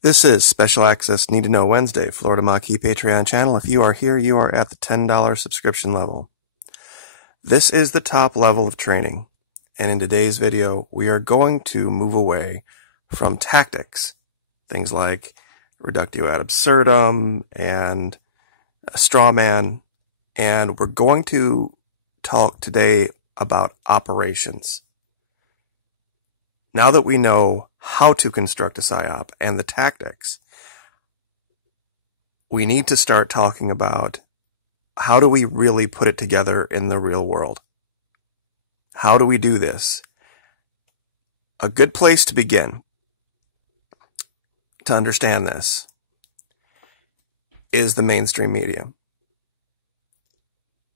This is Special Access Need to Know Wednesday, Florida Maquis Patreon channel. If you are here, you are at the $10 subscription level. This is the top level of training, and in today's video, we are going to move away from tactics, things like reductio ad absurdum and a straw man, and we're going to talk today about operations. Now that we know how to construct a PSYOP and the tactics, we need to start talking about how do we really put it together in the real world? How do we do this? A good place to begin to understand this is the mainstream media.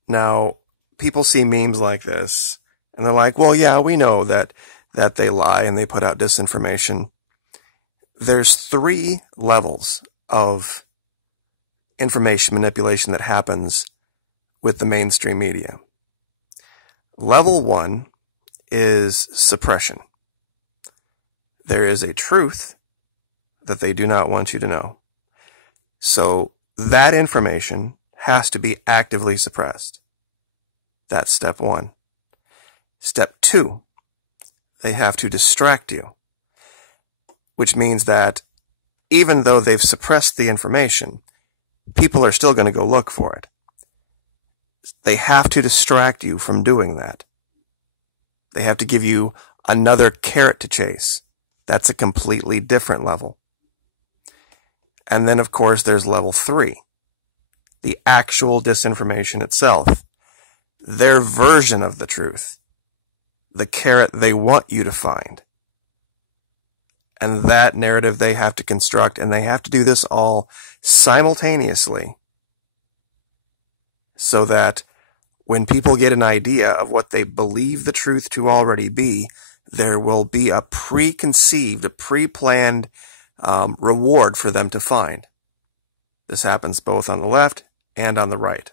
Now, people see memes like this, and they're like, well, yeah, we know that they lie and they put out disinformation. There's 3 levels of information manipulation that happens with the mainstream media. Level 1 is suppression. There is a truth that they do not want you to know. So that information has to be actively suppressed. That's step 1. Step 2. They have to distract you, which means that even though they've suppressed the information, people are still going to go look for it. They have to distract you from doing that. They have to give you another carrot to chase. That's a completely different level. And then, of course, there's level 3, the actual disinformation itself, their version of the truth. The carrot they want you to find. And that narrative they have to construct, and they have to do this all simultaneously so that when people get an idea of what they believe the truth to already be, there will be a preconceived, a pre-planned reward for them to find. This happens both on the left and on the right.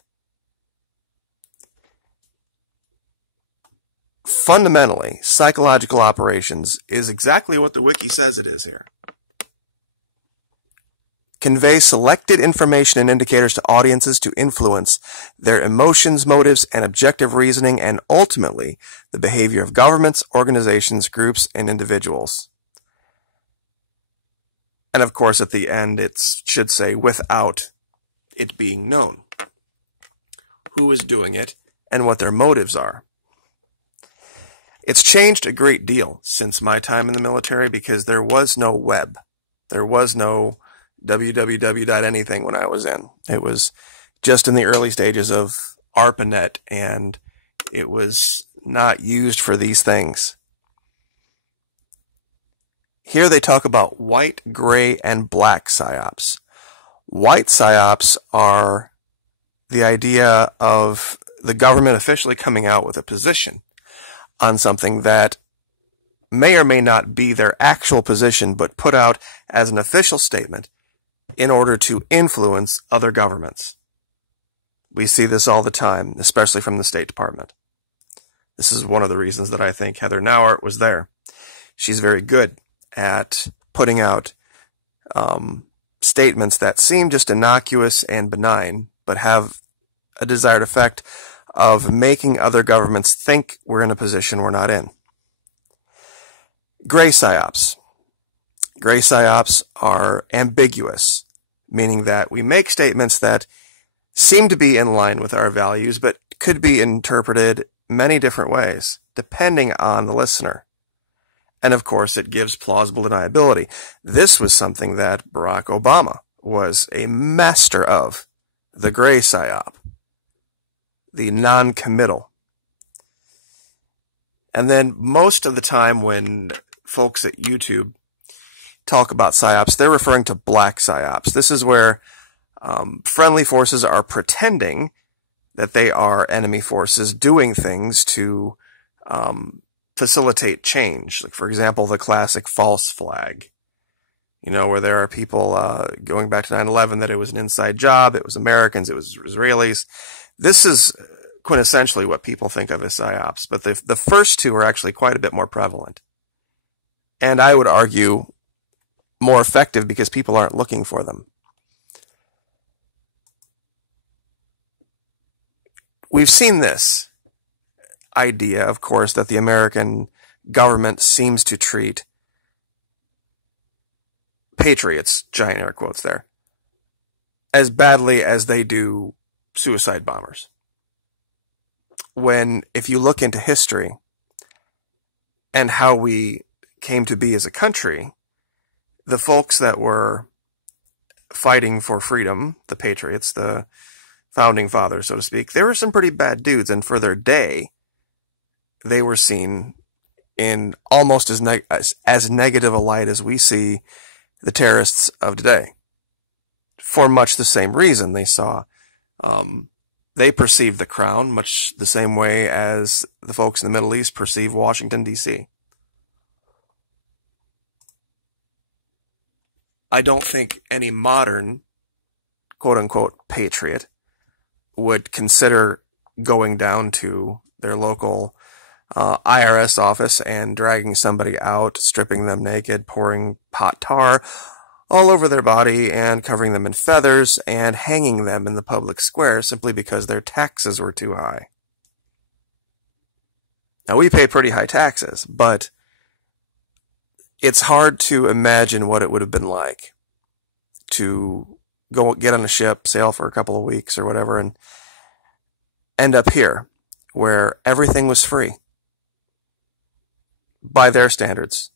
Fundamentally, psychological operations is exactly what the wiki says it is here. Convey selected information and indicators to audiences to influence their emotions, motives, and objective reasoning, and ultimately the behavior of governments, organizations, groups, and individuals. And of course, at the end, it should say without it being known who is doing it and what their motives are. It's changed a great deal since my time in the military because there was no web. There was no www.anything when I was in. It was just in the early stages of ARPANET, and it was not used for these things. Here they talk about white, gray, and black PSYOPs. White PSYOPs are the idea of the government officially coming out with a position on something that may or may not be their actual position, but put out as an official statement in order to influence other governments. We see this all the time, especially from the State Department. This is one of the reasons that I think Heather Nauert was there. She's very good at putting out statements that seem just innocuous and benign, but have a desired effect of making other governments think we're in a position we're not in. Gray PSYOPs. Gray PSYOPs are ambiguous, meaning that we make statements that seem to be in line with our values, but could be interpreted many different ways, depending on the listener. And of course, it gives plausible deniability. This was something that Barack Obama was a master of, the gray PSYOP. The non-committal. And then most of the time when folks at YouTube talk about PSYOPs, they're referring to black PSYOPs. This is where friendly forces are pretending that they are enemy forces doing things to facilitate change. Like, for example, the classic false flag. You know, where there are people going back to 9/11 that it was an inside job, it was Americans, it was Israelis. This is quintessentially what people think of as PSYOPs, but the first two are actually quite a bit more prevalent. And I would argue more effective because people aren't looking for them. We've seen this idea, of course, that the American government seems to treat patriots, giant air quotes there, as badly as they do suicide bombers. When, if you look into history and how we came to be as a country, the folks that were fighting for freedom, the patriots, the founding fathers, so to speak, they were some pretty bad dudes, and for their day, they were seen in almost as negative a light as we see the terrorists of today. For much the same reason, they perceived the crown much the same way as the folks in the Middle East perceive Washington, D.C. I don't think any modern, quote-unquote, patriot would consider going down to their local IRS office and dragging somebody out, stripping them naked, pouring hot tar all over their body and covering them in feathers and hanging them in the public square simply because their taxes were too high. Now, we pay pretty high taxes, but it's hard to imagine what it would have been like to go get on a ship, sail for a couple of weeks or whatever, and end up here where everything was free by their standards.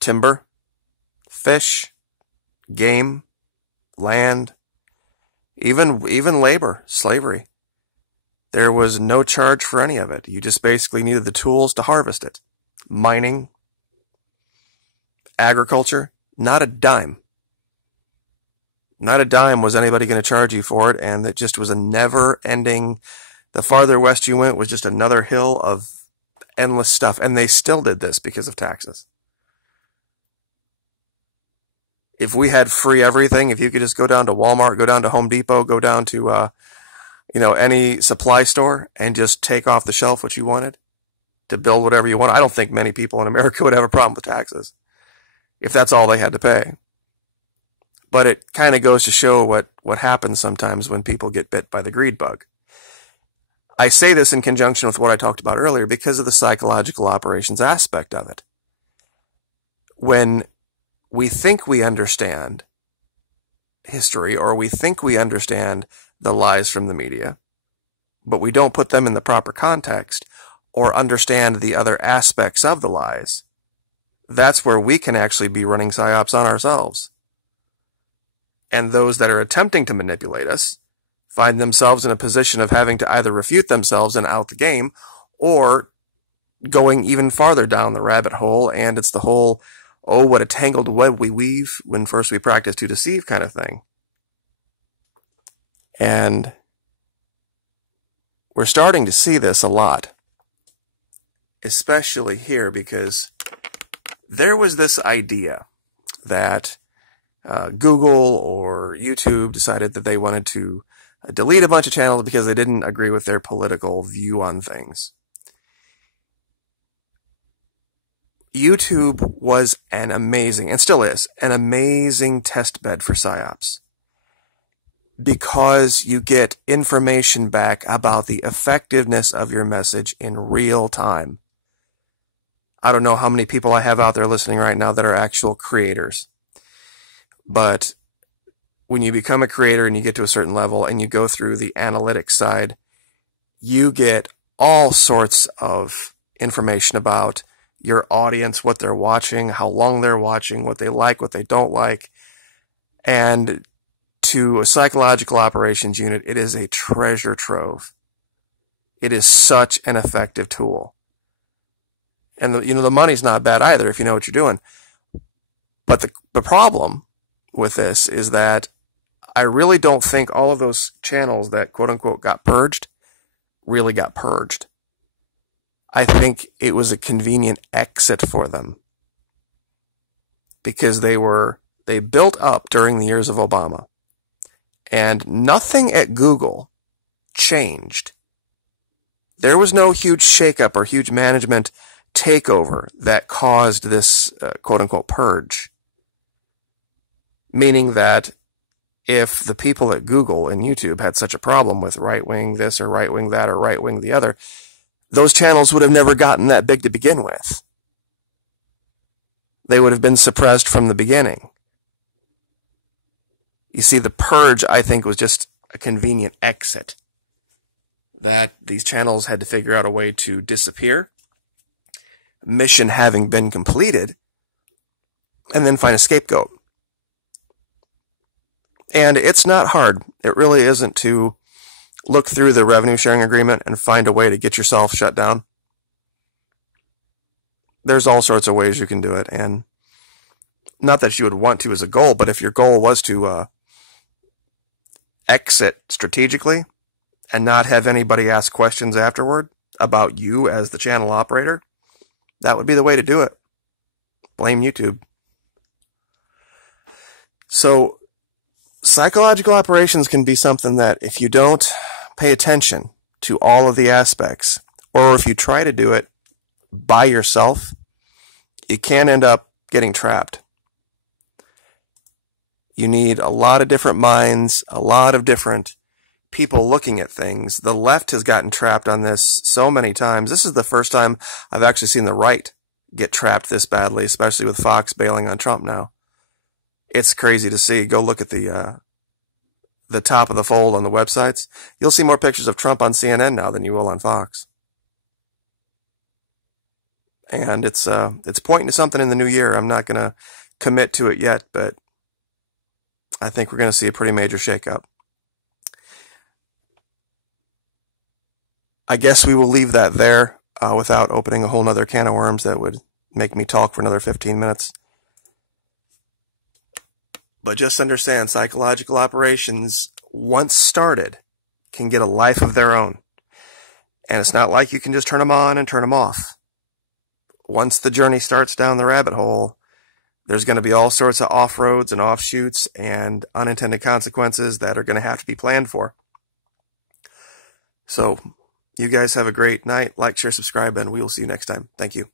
Timber, fish, game, land, even labor, slavery. There was no charge for any of it. You just basically needed the tools to harvest it. Mining, agriculture, not a dime. Not a dime was anybody going to charge you for it, and it just was a never-ending... The farther west you went was just another hill of endless stuff, and they still did this because of taxes. If we had free everything, if you could just go down to Walmart, go down to Home Depot, go down to any supply store and just take off the shelf what you wanted to build whatever you want, I don't think many people in America would have a problem with taxes if that's all they had to pay. But it kind of goes to show what happens sometimes when people get bit by the greed bug. I say this in conjunction with what I talked about earlier because of the psychological operations aspect of it. When we think we understand history, or we think we understand the lies from the media, but we don't put them in the proper context or understand the other aspects of the lies, that's where we can actually be running psyops on ourselves. And those that are attempting to manipulate us find themselves in a position of having to either refute themselves and out the game, or going even farther down the rabbit hole, and it's the whole, oh, what a tangled web we weave when first we practice to deceive kind of thing. And we're starting to see this a lot, especially here, because there was this idea that Google or YouTube decided that they wanted to delete a bunch of channels because they didn't agree with their political view on things. YouTube was an amazing, and still is, an amazing test bed for psyops, because you get information back about the effectiveness of your message in real time. I don't know how many people I have out there listening right now that are actual creators, but when you become a creator and you get to a certain level and you go through the analytics side, you get all sorts of information about your audience, what they're watching, how long they're watching, what they like, what they don't like. And to a psychological operations unit, it is a treasure trove. It is such an effective tool. And the money's not bad either if you know what you're doing. But the problem with this is that I really don't think all of those channels that quote-unquote got purged really got purged. I think it was a convenient exit for them, because they built up during the years of Obama, and nothing at Google changed. There was no huge shakeup or huge management takeover that caused this quote-unquote purge. meaning that if the people at Google and YouTube had such a problem with right-wing this or right-wing that or right-wing the other, those channels would have never gotten that big to begin with. They would have been suppressed from the beginning. You see, the purge, I think, was just a convenient exit. That these channels had to figure out a way to disappear, mission having been completed, and then find a scapegoat. And it's not hard. It really isn't to look through the revenue sharing agreement and find a way to get yourself shut down. There's all sorts of ways you can do it. And not that you would want to as a goal, but if your goal was to exit strategically and not have anybody ask questions afterward about you as the channel operator, that would be the way to do it. Blame YouTube. So psychological operations can be something that if you don't pay attention to all of the aspects, or if you try to do it by yourself, you can end up getting trapped. You need a lot of different minds, a lot of different people looking at things. The left has gotten trapped on this so many times. This is the first time I've actually seen the right get trapped this badly, especially with Fox bailing on Trump now. It's crazy to see. Go look at the top of the fold on the websites. You'll see more pictures of Trump on CNN now than you will on Fox. And it's pointing to something in the new year. I'm not going to commit to it yet, but I think we're going to see a pretty major shakeup. I guess we will leave that there without opening a whole nother can of worms that would make me talk for another 15 minutes. But just understand, psychological operations, once started, can get a life of their own. And it's not like you can just turn them on and turn them off. Once the journey starts down the rabbit hole, there's going to be all sorts of off-roads and offshoots and unintended consequences that are going to have to be planned for. So, you guys have a great night. Like, share, subscribe, and we will see you next time. Thank you.